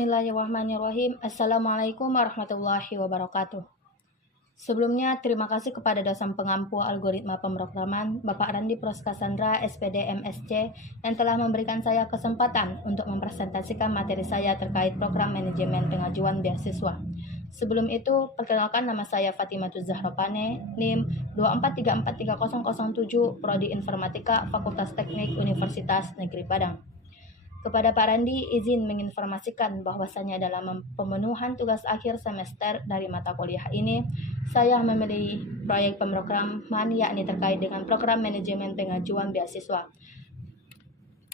Bismillahirrahmanirrahim. Assalamualaikum warahmatullahi wabarakatuh. Sebelumnya, terima kasih kepada dosen pengampu algoritma pemrograman, Bapak Randi Proskasandra, SPD MSc, yang telah memberikan saya kesempatan untuk mempresentasikan materi saya terkait program manajemen pengajuan beasiswa. Sebelum itu, perkenalkan nama saya Fatimah Zahra Pane, NIM 243430007, Prodi Informatika, Fakultas Teknik Universitas Negeri Padang. Kepada Pak Randi, izin menginformasikan bahwasanya dalam pemenuhan tugas akhir semester dari mata kuliah ini, saya memilih proyek pemrograman yakni terkait dengan program manajemen pengajuan beasiswa.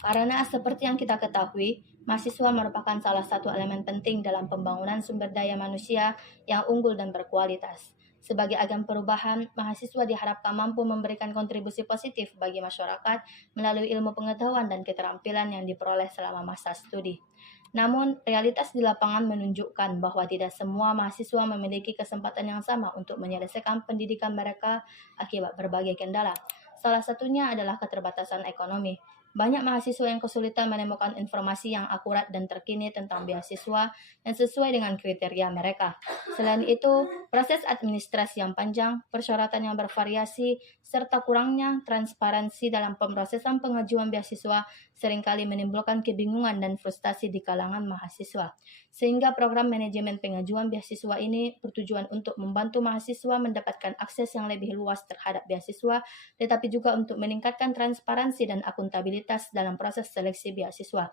Karena seperti yang kita ketahui, mahasiswa merupakan salah satu elemen penting dalam pembangunan sumber daya manusia yang unggul dan berkualitas. Sebagai agen perubahan, mahasiswa diharapkan mampu memberikan kontribusi positif bagi masyarakat melalui ilmu pengetahuan dan keterampilan yang diperoleh selama masa studi. Namun, realitas di lapangan menunjukkan bahwa tidak semua mahasiswa memiliki kesempatan yang sama untuk menyelesaikan pendidikan mereka akibat berbagai kendala. Salah satunya adalah keterbatasan ekonomi. Banyak mahasiswa yang kesulitan menemukan informasi yang akurat dan terkini tentang beasiswa yang sesuai dengan kriteria mereka. Selain itu, proses administrasi yang panjang, persyaratan yang bervariasi, serta kurangnya transparansi dalam pemrosesan pengajuan beasiswa seringkali menimbulkan kebingungan dan frustasi di kalangan mahasiswa. Sehingga program manajemen pengajuan beasiswa ini bertujuan untuk membantu mahasiswa mendapatkan akses yang lebih luas terhadap beasiswa, tetapi juga untuk meningkatkan transparansi dan akuntabilitas dalam proses seleksi beasiswa.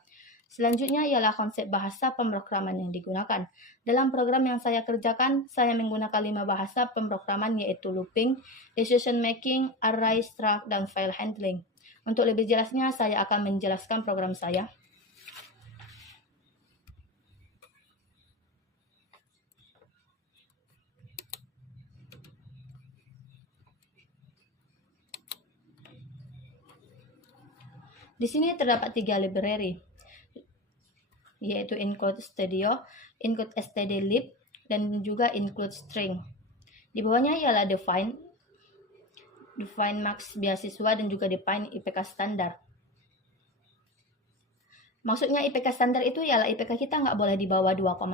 Selanjutnya ialah konsep bahasa pemrograman yang digunakan. Dalam program yang saya kerjakan, saya menggunakan 5 bahasa pemrograman yaitu looping, decision making, array, struct, dan file handling. Untuk lebih jelasnya, saya akan menjelaskan program saya. Di sini terdapat 3 library, yaitu include studio, include stdlib, dan juga include string. Di bawahnya ialah define max beasiswa dan juga define IPK standar. Maksudnya IPK standar itu ialah IPK kita nggak boleh di bawah 2,5.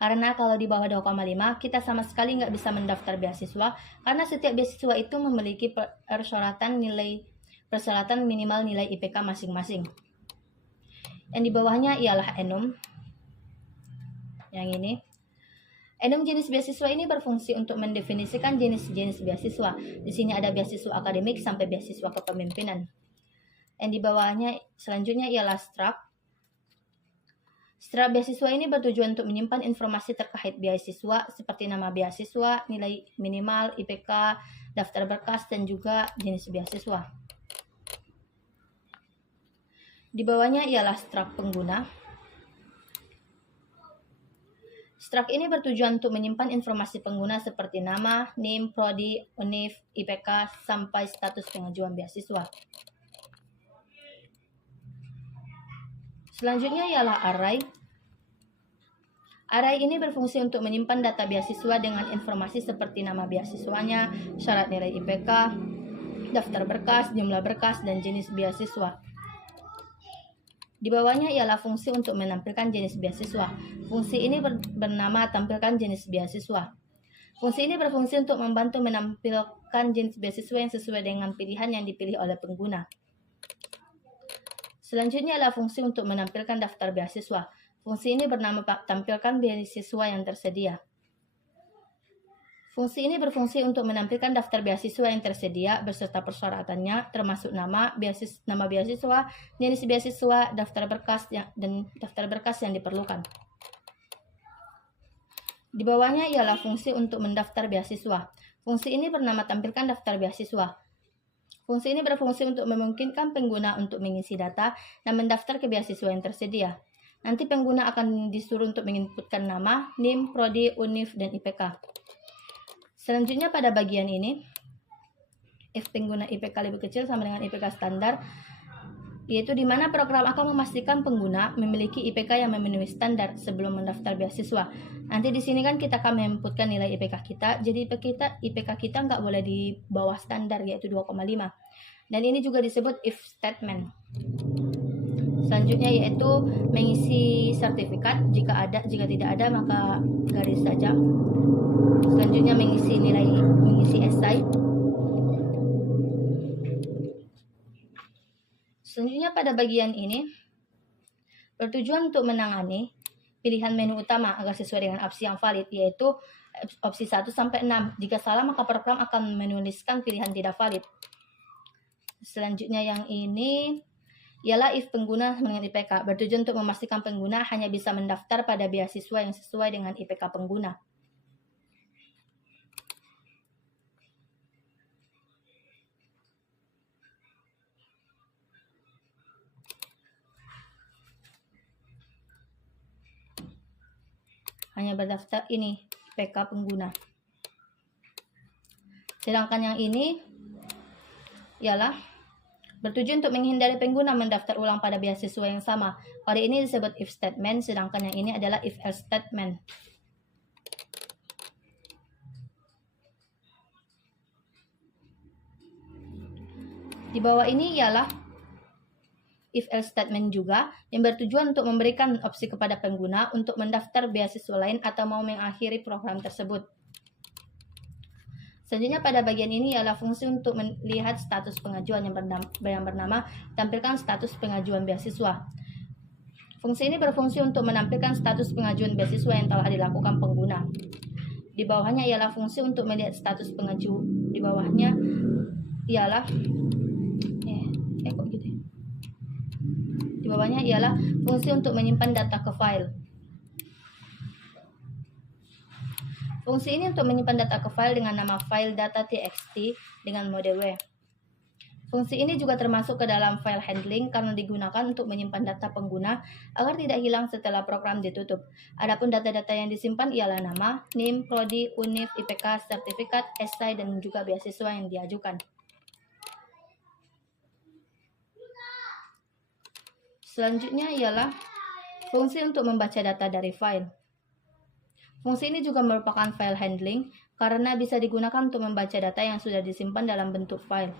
Karena kalau di bawah 2,5 kita sama sekali nggak bisa mendaftar beasiswa, karena setiap beasiswa itu memiliki persyaratan minimal nilai IPK masing-masing. Yang di bawahnya ialah enum. Yang ini. Enum jenis beasiswa ini berfungsi untuk mendefinisikan jenis-jenis beasiswa. Di sini ada beasiswa akademik sampai beasiswa kepemimpinan. Yang di bawahnya selanjutnya ialah struct. Struct beasiswa ini bertujuan untuk menyimpan informasi terkait beasiswa seperti nama beasiswa, nilai minimal, IPK, daftar berkas, dan juga jenis beasiswa. Di bawahnya ialah struct pengguna. Struct ini bertujuan untuk menyimpan informasi pengguna seperti nama, NIM, Prodi, UNIF, IPK, sampai status pengajuan beasiswa. Selanjutnya ialah array. Array ini berfungsi untuk menyimpan data beasiswa dengan informasi seperti nama beasiswanya, syarat nilai IPK, daftar berkas, jumlah berkas, dan jenis beasiswa. Di bawahnya ialah fungsi untuk menampilkan jenis beasiswa. Fungsi ini bernama tampilkan jenis beasiswa. Fungsi ini berfungsi untuk membantu menampilkan jenis beasiswa yang sesuai dengan pilihan yang dipilih oleh pengguna. Selanjutnya adalah fungsi untuk menampilkan daftar beasiswa. Fungsi ini bernama tampilkan beasiswa yang tersedia. Fungsi ini berfungsi untuk menampilkan daftar beasiswa yang tersedia beserta persyaratannya, termasuk nama beasiswa, jenis beasiswa, daftar berkas yang diperlukan. Di bawahnya ialah fungsi untuk mendaftar beasiswa. Fungsi ini bernama tampilkan daftar beasiswa. Fungsi ini berfungsi untuk memungkinkan pengguna untuk mengisi data dan mendaftar ke beasiswa yang tersedia. Nanti pengguna akan disuruh untuk menginputkan nama, NIM, Prodi, UNIF, dan IPK. Selanjutnya pada bagian ini, if pengguna IPK lebih kecil sama dengan IPK standar, yaitu di mana program akan memastikan pengguna memiliki IPK yang memenuhi standar sebelum mendaftar beasiswa. Nanti di sini kan kita akan menginputkan nilai IPK kita, jadi IPK kita nggak boleh di bawah standar yaitu 2,5. Dan ini juga disebut if statement. Selanjutnya yaitu mengisi sertifikat. Jika tidak ada maka garis saja. Selanjutnya mengisi esai. Selanjutnya pada bagian ini bertujuan untuk menangani pilihan menu utama agar sesuai dengan opsi yang valid, yaitu opsi 1 sampai 6. Jika salah maka program akan menuliskan pilihan tidak valid. Selanjutnya yang ini ialah if pengguna dengan IPK. Bertujuan untuk memastikan pengguna hanya bisa mendaftar pada beasiswa yang sesuai dengan IPK pengguna. Hanya berdaftar ini IPK pengguna. Sedangkan yang ini ialah bertujuan untuk menghindari pengguna mendaftar ulang pada beasiswa yang sama. Pada ini disebut if statement, sedangkan yang ini adalah if else statement. Di bawah ini ialah if else statement juga yang bertujuan untuk memberikan opsi kepada pengguna untuk mendaftar beasiswa lain atau mau mengakhiri program tersebut. Selanjutnya pada bagian ini ialah fungsi untuk melihat status pengajuan yang bernama tampilkan status pengajuan beasiswa. Fungsi ini berfungsi untuk menampilkan status pengajuan beasiswa yang telah dilakukan pengguna. Di bawahnya ialah fungsi untuk melihat status pengajuan. Di bawahnya ialah Di bawahnya ialah fungsi untuk menyimpan data ke file. Fungsi ini untuk menyimpan data ke file dengan nama file data.txt dengan mode W. Fungsi ini juga termasuk ke dalam file handling karena digunakan untuk menyimpan data pengguna agar tidak hilang setelah program ditutup. Adapun data-data yang disimpan ialah nama, NIM, prodi, univ, IPK, sertifikat, esai, dan juga beasiswa yang diajukan. Selanjutnya ialah fungsi untuk membaca data dari file. Fungsi ini juga merupakan file handling karena bisa digunakan untuk membaca data yang sudah disimpan dalam bentuk file.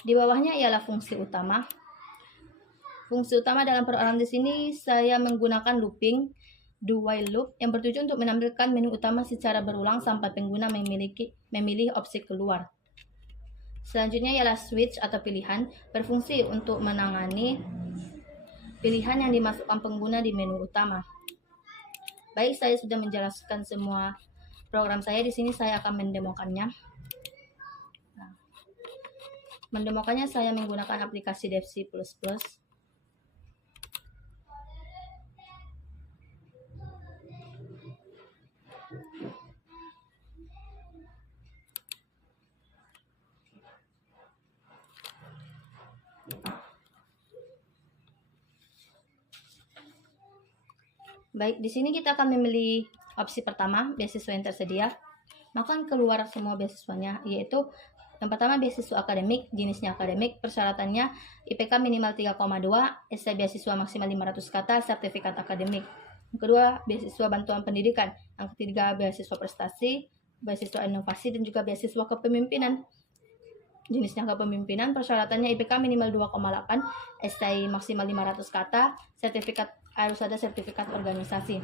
Di bawahnya ialah fungsi utama. Fungsi utama dalam program di sini saya menggunakan looping do while loop yang bertujuan untuk menampilkan menu utama secara berulang sampai pengguna memilih opsi keluar. Selanjutnya ialah switch atau pilihan, berfungsi untuk menangani pilihan yang dimasukkan pengguna di menu utama. Baik, saya sudah menjelaskan semua program saya. Di sini saya akan mendemokannya. Mendemokannya saya menggunakan aplikasi DevC++. Baik, di sini kita akan memilih opsi pertama, beasiswa yang tersedia. Maka keluar semua beasiswanya, yaitu yang pertama beasiswa akademik, jenisnya akademik, persyaratannya IPK minimal 3,2, esai beasiswa maksimal 500 kata, sertifikat akademik. Yang kedua, beasiswa bantuan pendidikan. Yang ketiga, beasiswa prestasi, beasiswa inovasi, dan juga beasiswa kepemimpinan. Jenisnya kepemimpinan, persyaratannya IPK minimal 2,8, esai maksimal 500 kata, sertifikat harus ada sertifikat organisasi.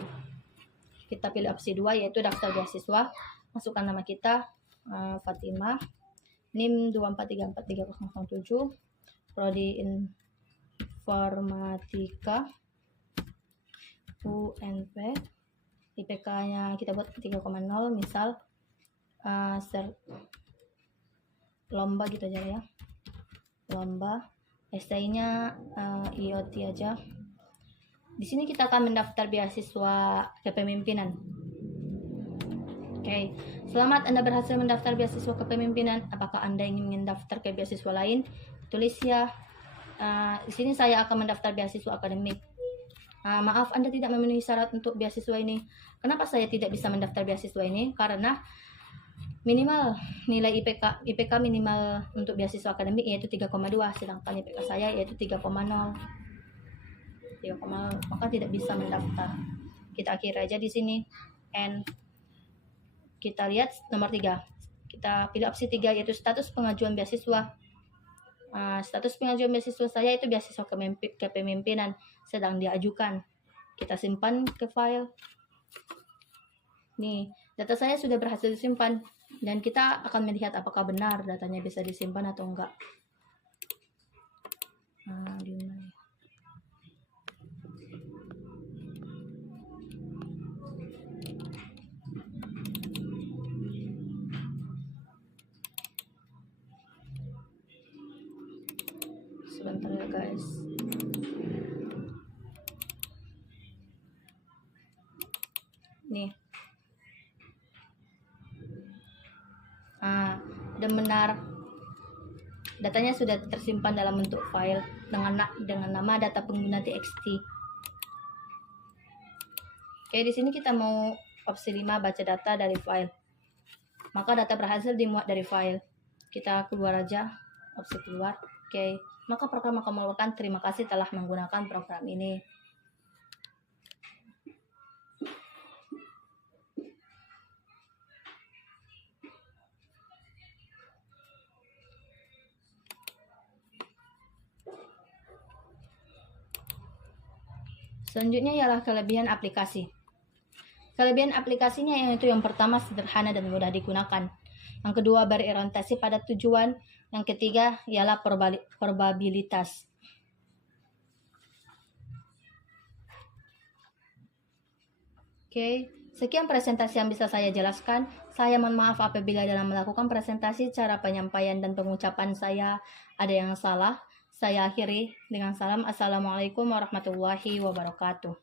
Kita pilih opsi 2 yaitu daftar beasiswa. Masukkan nama kita, Fatima, NIM 2434307, prodi informatika, UNP, IPK-nya kita buat 3,0, misal lomba gitu aja ya, lomba. Esainya IoT aja. Di sini kita akan mendaftar beasiswa kepemimpinan. Oke, selamat Anda berhasil mendaftar beasiswa kepemimpinan. Apakah Anda ingin mendaftar ke beasiswa lain? Tulis ya. Di sini saya akan mendaftar beasiswa akademik. Maaf, Anda tidak memenuhi syarat untuk beasiswa ini. Kenapa saya tidak bisa mendaftar beasiswa ini? Karena minimal nilai IPK minimal untuk beasiswa akademik yaitu 3,2, sedangkan IPK saya yaitu 3,0. Maka tidak bisa mendaftar. Kita akhiri aja di sini. And kita lihat nomor 3. Kita pilih opsi 3 yaitu status pengajuan beasiswa. Status pengajuan beasiswa saya itu beasiswa kepemimpinan sedang diajukan. Kita simpan ke file. Nih, data saya sudah berhasil disimpan dan kita akan melihat apakah benar datanya bisa disimpan atau enggak. Sebentar ya guys. Nih. Dan benar datanya sudah tersimpan dalam bentuk file dengan nama data pengguna txt. Oke, di sini kita mau opsi 5 baca data dari file. Maka data berhasil dimuat dari file. Kita keluar aja, opsi keluar. Oke, maka program akan melakukan terima kasih telah menggunakan program ini. Selanjutnya ialah kelebihan aplikasi. Kelebihan aplikasinya yaitu yang pertama sederhana dan mudah digunakan. Yang kedua berorientasi pada tujuan. Yang ketiga ialah probabilitas. Oke, sekian presentasi yang bisa saya jelaskan. Saya mohon maaf apabila dalam melakukan presentasi cara penyampaian dan pengucapan saya ada yang salah. Saya akhiri dengan salam. Assalamualaikum warahmatullahi wabarakatuh.